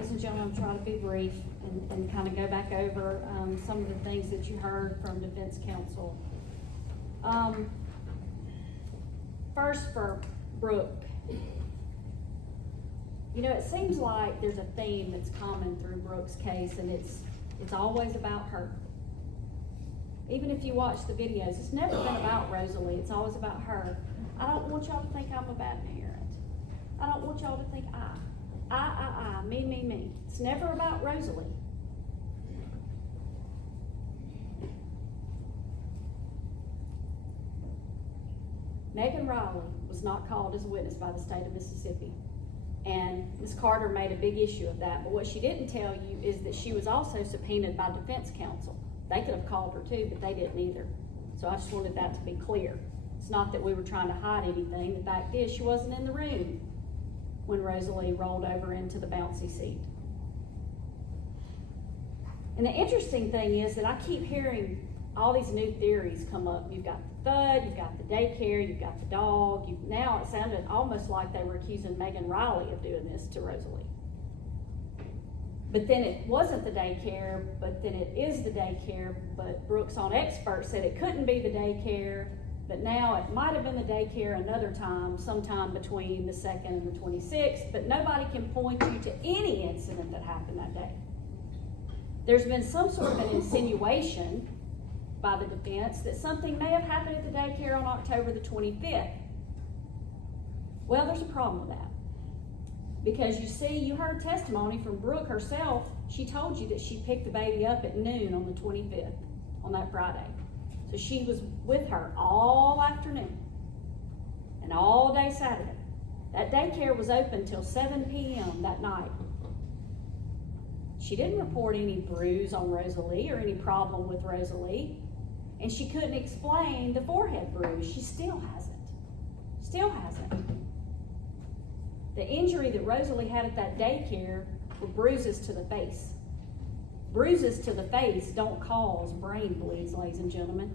ladies and gentlemen, I'll try to be brief and kind of go back over some of the things that you heard from defense counsel. First, for Brooke, you know, it seems like there's a theme that's common through Brooke's case, and it's always about her. Even if you watch the videos, it's never been about Rosalie, it's always about her. I don't want y'all to think I'm a bad parent. I don't want y'all to think me. It's never about Rosalie. Megan Riley was not called as a witness by the state of Mississippi. And Ms. Carter made a big issue of that. But what she didn't tell you is that she was also subpoenaed by defense counsel. They could have called her too, but they didn't either. So I just wanted that to be clear. It's not that we were trying to hide anything. The fact is she wasn't in the room when Rosalie rolled over into the bouncy seat. And the interesting thing is that I keep hearing all these new theories come up. You've got the thud, you've got the daycare, you've got the dog. Now it sounded almost like they were accusing Megan Riley of doing this to Rosalie. But then it wasn't the daycare, but then it is the daycare, but Brooks on expert said it couldn't be the daycare, but now it might have been the daycare another time, sometime between the 2nd and the 26th, but nobody can point you to any incident that happened that day. There's been some sort of an insinuation by the defense that something may have happened at the daycare on October the 25th. Well, there's a problem with that. Because you see, you heard testimony from Brooke herself. She told you that she picked the baby up at noon on the 25th, on that Friday. So she was with her all afternoon and all day Saturday. That daycare was open till 7 p.m. that night. She didn't report any bruise on Rosalie or any problem with Rosalie. And she couldn't explain the forehead bruise. She still hasn't. Still hasn't. The injury that Rosalie had at that daycare were bruises to the face. Bruises to the face don't cause brain bleeds, ladies and gentlemen.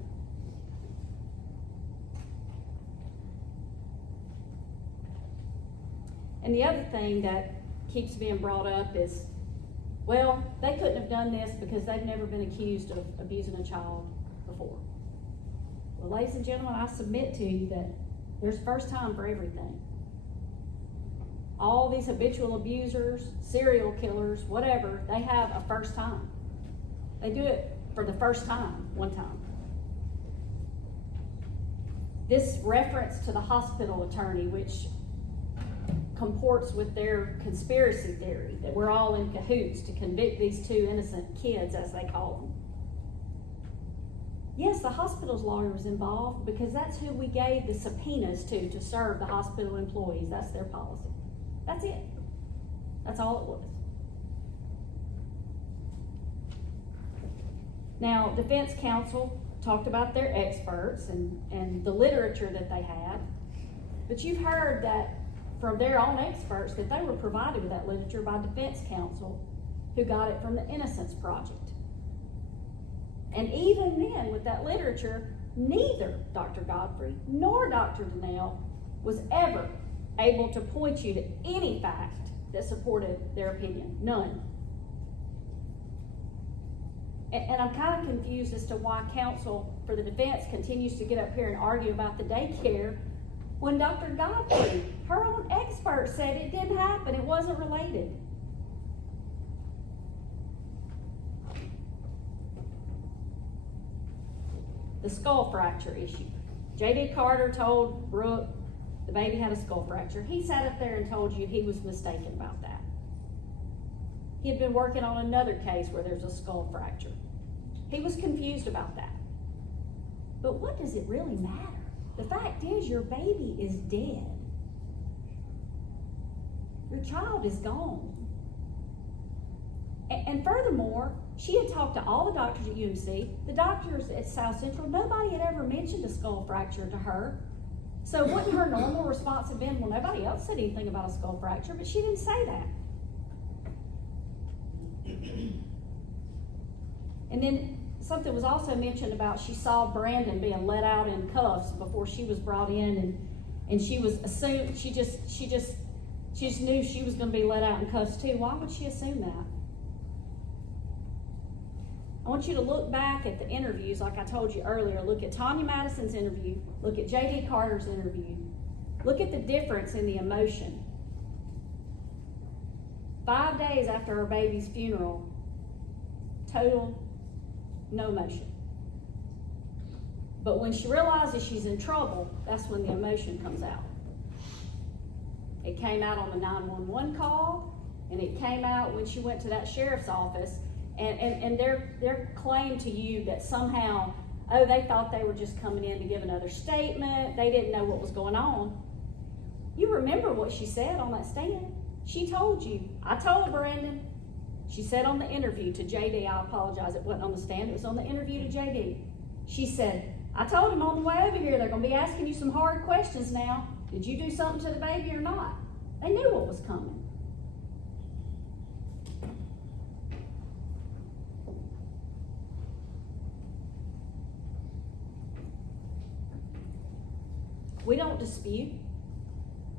And the other thing that keeps being brought up is, well, they couldn't have done this because they've never been accused of abusing a child before. Well, ladies and gentlemen, I submit to you that there's first time for everything. All these habitual abusers, serial killers, whatever, they have a first time. They do it for the first time, one time. This reference to the hospital attorney, which comports with their conspiracy theory that we're all in cahoots to convict these two innocent kids, as they call them. Yes, the hospital's lawyer was involved because that's who we gave the subpoenas to serve the hospital employees. That's their policy. That's it. That's all it was. Now, defense counsel talked about their experts and the literature that they had, but you've heard that from their own experts that they were provided with that literature by defense counsel who got it from the Innocence Project. And even then, with that literature, neither Dr. Godfrey nor Dr. Donnell was ever able to point you to any fact that supported their opinion. None. And I'm kind of confused as to why counsel for the defense continues to get up here and argue about the daycare when Dr. Godfrey, her own expert, said it didn't happen, it wasn't related. The skull fracture issue. J.D. Carter told Brooke the baby had a skull fracture. He sat up there and told you he was mistaken about that. He had been working on another case where there's a skull fracture. He was confused about that. But what does it really matter? The fact is, your baby is dead. Your child is gone. And furthermore, she had talked to all the doctors at UMC, the doctors at South Central. Nobody had ever mentioned a skull fracture to her. So wouldn't her normal response have been, well, nobody else said anything about a skull fracture, but she didn't say that. And then something was also mentioned about she saw Brandon being let out in cuffs before she was brought in, and she was assumed, she just She just knew she was going to be let out in cuffs too. Why would she assume that? I want you to look back at the interviews like I told you earlier. Look at Tanya Madison's interview. Look at J.D. Carter's interview. Look at the difference in the emotion. 5 days after her baby's funeral, total no emotion. But when she realizes she's in trouble, that's when the emotion comes out. It came out on the 911 call, and it came out when she went to that sheriff's office. And their claim to you that somehow, oh, they thought they were just coming in to give another statement. They didn't know what was going on. You remember what she said on that stand. She told you. I told Brandon. She said on the interview to JD, I apologize, it wasn't on the stand, it was on the interview to JD. She said, I told him on the way over here, they're going to be asking you some hard questions now. Did you do something to the baby or not? They knew what was coming. We don't dispute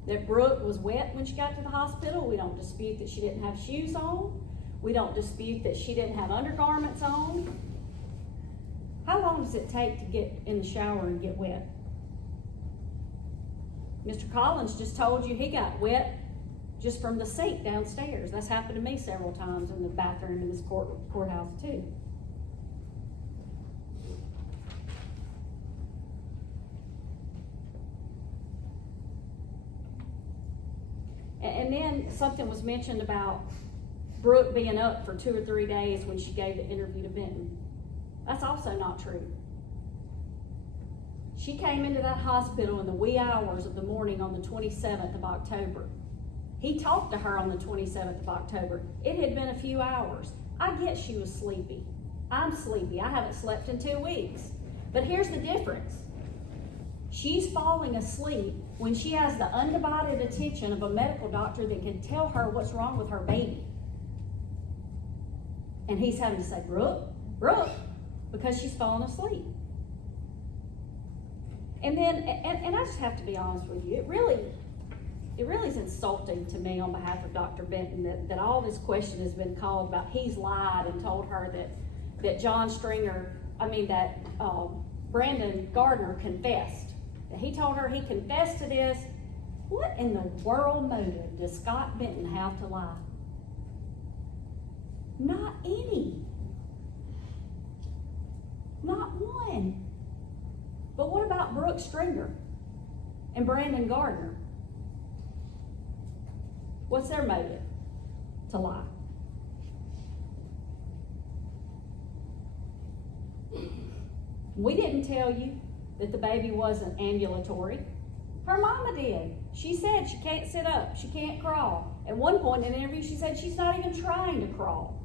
that Brooke was wet when she got to the hospital. We don't dispute that she didn't have shoes on. We don't dispute that she didn't have undergarments on. How long does it take to get in the shower and get wet? Mr. Collins just told you he got wet just from the sink downstairs. That's happened to me several times in the bathroom in this courthouse too. And then something was mentioned about Brooke being up for 2 or 3 days when she gave the interview to Benton. That's also not true. She came into that hospital in the wee hours of the morning on the 27th of October. He talked to her on the 27th of October. It had been a few hours. I get she was sleepy. I'm sleepy. I haven't slept in 2 weeks. But here's the difference. She's falling asleep when she has the undivided attention of a medical doctor that can tell her what's wrong with her baby. And he's having to say, Brooke, because she's falling asleep. And then, and I just have to be honest with you, it really is insulting to me on behalf of Dr. Benton that all this question has been called about he's lied and told her that Brandon Gardner confessed. That he told her he confessed to this. What in the world motive does Scott Benton have to lie? Not any. Not one. But what about Brooke Stringer and Brandon Gardner? What's their motive? To lie. We didn't tell you that the baby wasn't ambulatory. Her mama did. She said she can't sit up, she can't crawl. At one point in the interview, she said she's not even trying to crawl.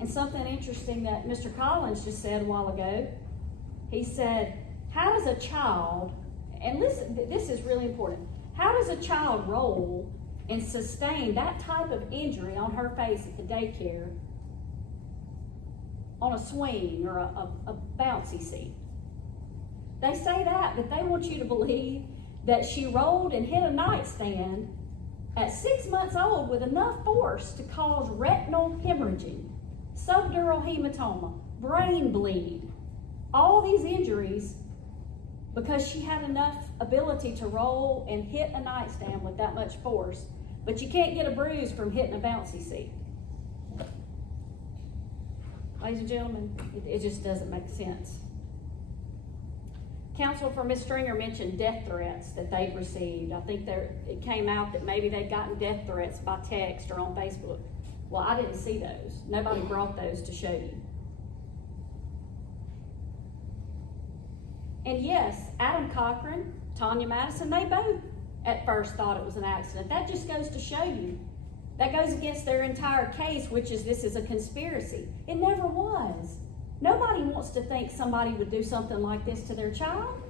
And something interesting that Mr. Collins just said a while ago, he said, how does a child, and listen, this is really important, how does a child roll and sustain that type of injury on her face at the daycare on a swing or a bouncy seat? They say that they want you to believe that she rolled and hit a nightstand at 6 months old with enough force to cause retinal hemorrhaging, subdural hematoma, brain bleed, all these injuries because she had enough ability to roll and hit a nightstand with that much force. But you can't get a bruise from hitting a bouncy seat. Ladies and gentlemen, it just doesn't make sense. Counsel for Ms. Stringer mentioned death threats that they've received. I think it came out that maybe they'd gotten death threats by text or on Facebook. Well, I didn't see those. Nobody brought those to show you. And yes, Adam Cochran, Tanya Madison, they both at first thought it was an accident. That just goes to show you. That goes against their entire case, which is this is a conspiracy. It never was. Nobody wants to think somebody would do something like this to their child.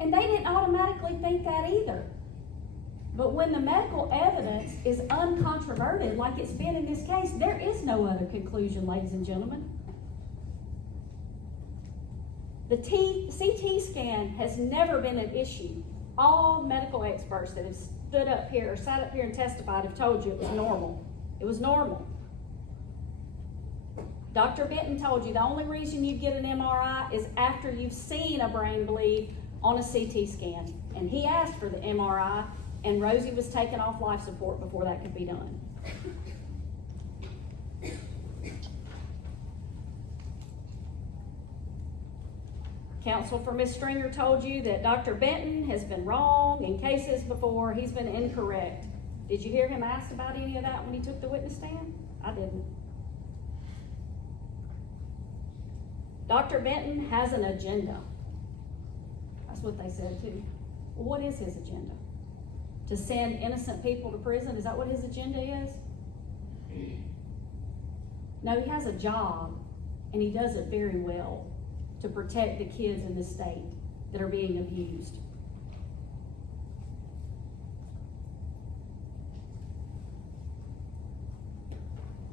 And they didn't automatically think that either. But when the medical evidence is uncontroverted, like it's been in this case, there is no other conclusion, ladies and gentlemen. The CT scan has never been an issue. All medical experts that have stood up here or sat up here and testified have told you it was normal. It was normal. Dr. Benton told you the only reason you get an MRI is after you've seen a brain bleed on a CT scan. And he asked for the MRI, and Rosie was taken off life support before that could be done. Counsel for Ms. Stringer told you that Dr. Benton has been wrong in cases before. He's been incorrect. Did you hear him ask about any of that when he took the witness stand? I didn't. Dr. Benton has an agenda. That's what they said too. Well, what is his agenda? To send innocent people to prison? Is that what his agenda is? No, he has a job, and he does it very well, to protect the kids in the state that are being abused.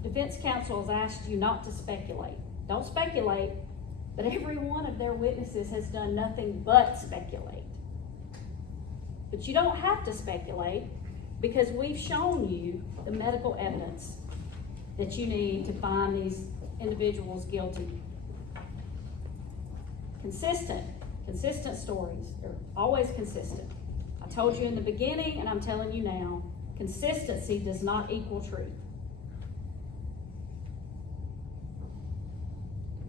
Defense counsel has asked you not to speculate. Don't speculate, but every one of their witnesses has done nothing but speculate. But you don't have to speculate, because we've shown you the medical evidence that you need to find these individuals guilty. Consistent stories. They're always consistent. I told you in the beginning, and I'm telling you now, consistency does not equal truth.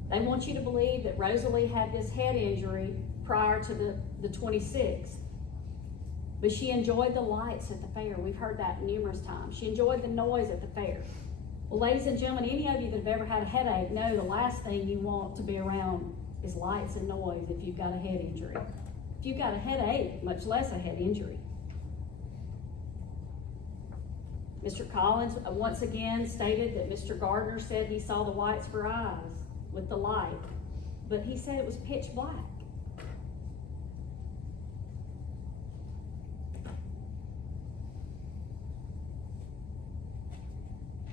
They want you to believe that Rosalie had this head injury prior to the 26th. But she enjoyed the lights at the fair. We've heard that numerous times. She enjoyed the noise at the fair. Well, ladies and gentlemen, any of you that have ever had a headache know the last thing you want to be around is lights and noise if you've got a head injury. If you've got a headache, much less a head injury. Mr. Collins once again stated that Mr. Gardner said he saw the whites of her eyes with the light, but he said it was pitch black.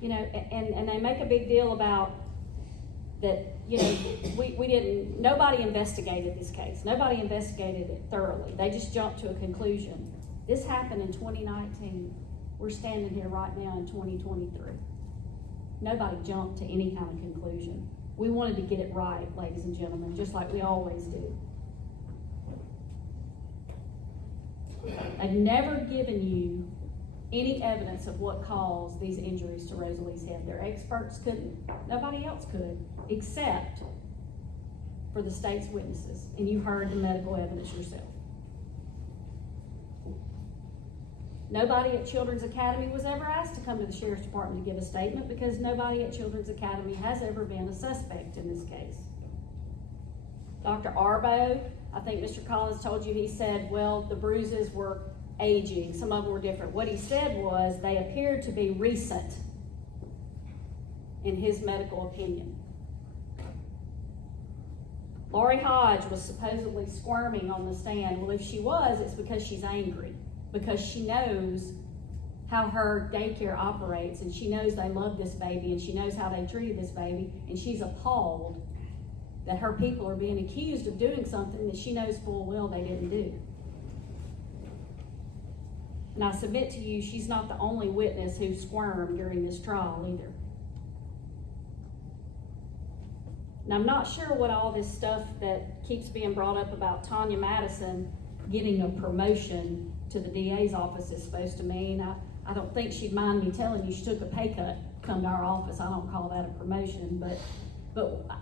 You know, and they make a big deal about that, you know, nobody investigated this case. Nobody investigated it thoroughly. They just jumped to a conclusion. This happened in 2019. We're standing here right now in 2023. Nobody jumped to any kind of conclusion. We wanted to get it right, ladies and gentlemen, just like we always do. I've never given you any evidence of what caused these injuries to Rosalie's head. Their experts couldn't. Nobody else could, except for the state's witnesses. And you heard the medical evidence yourself. Nobody at Children's Academy was ever asked to come to the Sheriff's Department to give a statement, because nobody at Children's Academy has ever been a suspect in this case. Dr. Arbo, I think Mr. Collins told you, he said, well, the bruises were aging. Some of them were different. What he said was they appeared to be recent in his medical opinion. Lori Hodge was supposedly squirming on the stand. Well, if she was, it's because she's angry, because she knows how her daycare operates, and she knows they love this baby, and she knows how they treated this baby, and she's appalled that her people are being accused of doing something that she knows full well they didn't do. And I submit to you, she's not the only witness who squirmed during this trial either. And I'm not sure what all this stuff that keeps being brought up about Tanya Madison getting a promotion to the DA's office is supposed to mean. I don't think she'd mind me telling you she took a pay cut to come to our office. I don't call that a promotion, but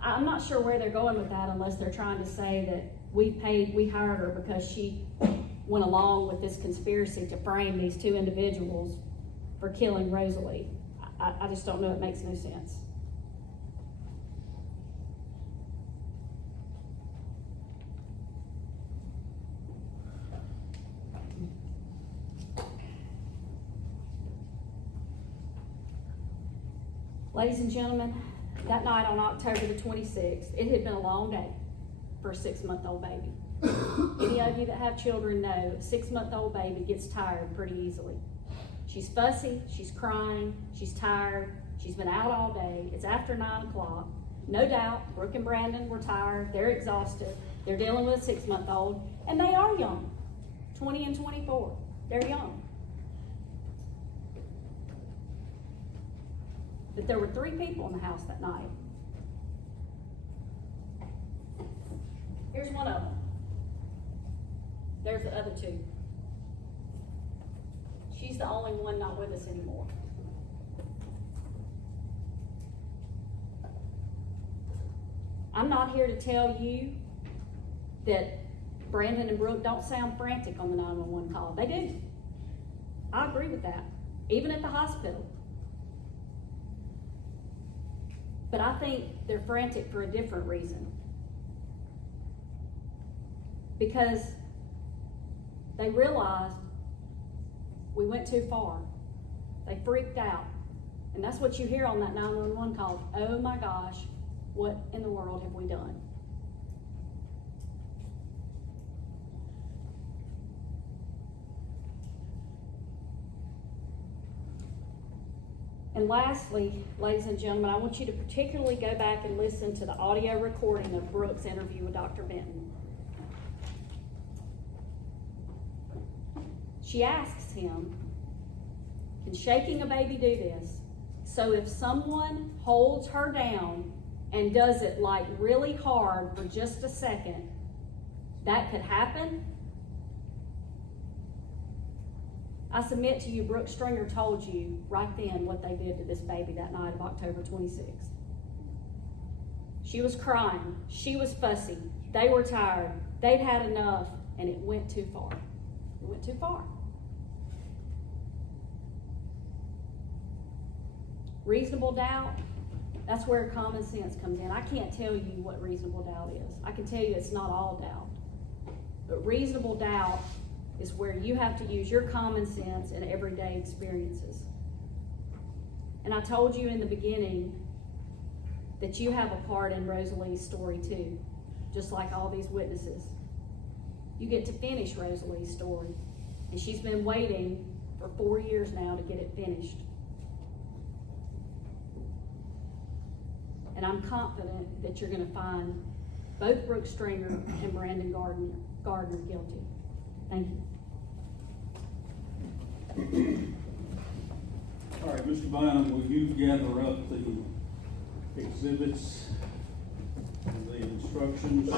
I'm not sure where they're going with that, unless they're trying to say that we hired her because she went along with this conspiracy to frame these two individuals for killing Rosalie. I just don't know. It makes no sense. Ladies and gentlemen, that night on October the 26th, it had been a long day for a 6-month-old baby. Any of you that have children know a 6-month-old baby gets tired pretty easily. She's fussy, she's crying, she's tired, she's been out all day. It's after 9 o'clock. No doubt, Brooke and Brandon were tired, they're exhausted. They're dealing with a 6-month-old, and they are young, 20 and 24. They're young. But there were 3 people in the house that night. Here's one of them. There's the other 2. She's the only one not with us anymore. I'm not here to tell you that Brandon and Brooke don't sound frantic on the 911 call. They do. I agree with that, even at the hospital. But I think they're frantic for a different reason. Because they realized we went too far. They freaked out. And that's what you hear on that 911 call. Oh my gosh, what in the world have we done? And lastly, ladies and gentlemen, I want you to particularly go back and listen to the audio recording of Brooke's interview with Dr. Benton. She asks him, can shaking a baby do this? So if someone holds her down and does it like really hard for just a second, that could happen? I submit to you, Brooke Stringer told you right then what they did to this baby that night of October 26th. She was crying. She was fussy. They were tired. They'd had enough, and it went too far. It went too far. Reasonable doubt, that's where common sense comes in. I can't tell you what reasonable doubt is. I can tell you it's not all doubt. But reasonable doubt is where you have to use your common sense and everyday experiences. And I told you in the beginning that you have a part in Rosalie's story too, just like all these witnesses. You get to finish Rosalie's story, and she's been waiting for 4 years now to get it finished. And I'm confident that you're going to find both Brooke Stringer and Brandon Gardner guilty. Thank you. All right, Mr. Bynum, will you gather up the exhibits and the instructions?